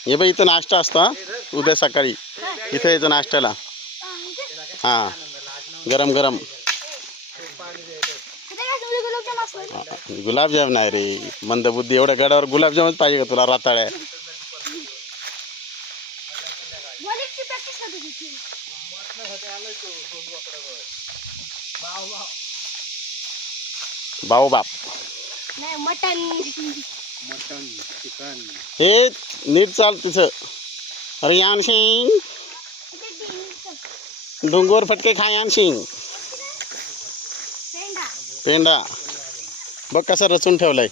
हे बाई इथं नाश्ता असतो हा उद्या सकाळी इथे यायचं नाश्त्याला हा गरम गरम गुलाबजाम नाही रे मंदबुद्धी एवढ्या गडावर गुलाबजामच पाहिजे का तुला राताळ्या भाऊ बाप मटन चिकन हे नीट चाल तिचं अरे यान सिंग डोंगर फटके खा यान सिंग पेंडा बघ कसा रचून ठेवलाय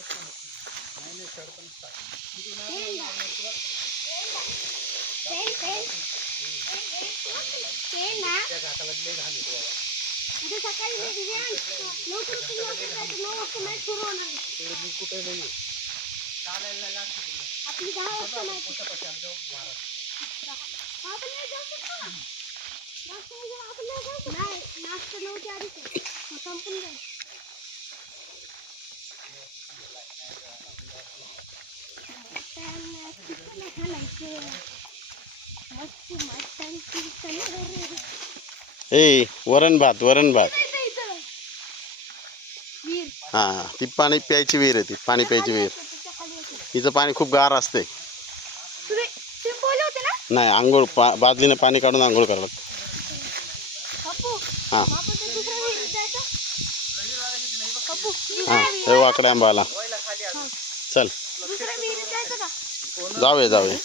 ए वरण भात हा ती पाणी प्यायची विहीर आहे ती पाणी प्यायची विहीर हिचं पाणी खूप गार असते नाही आंघोळ बादलीने पाणी काढून आंघोळ करावं हां हां हे वाकडे आंबाला चल जाऊया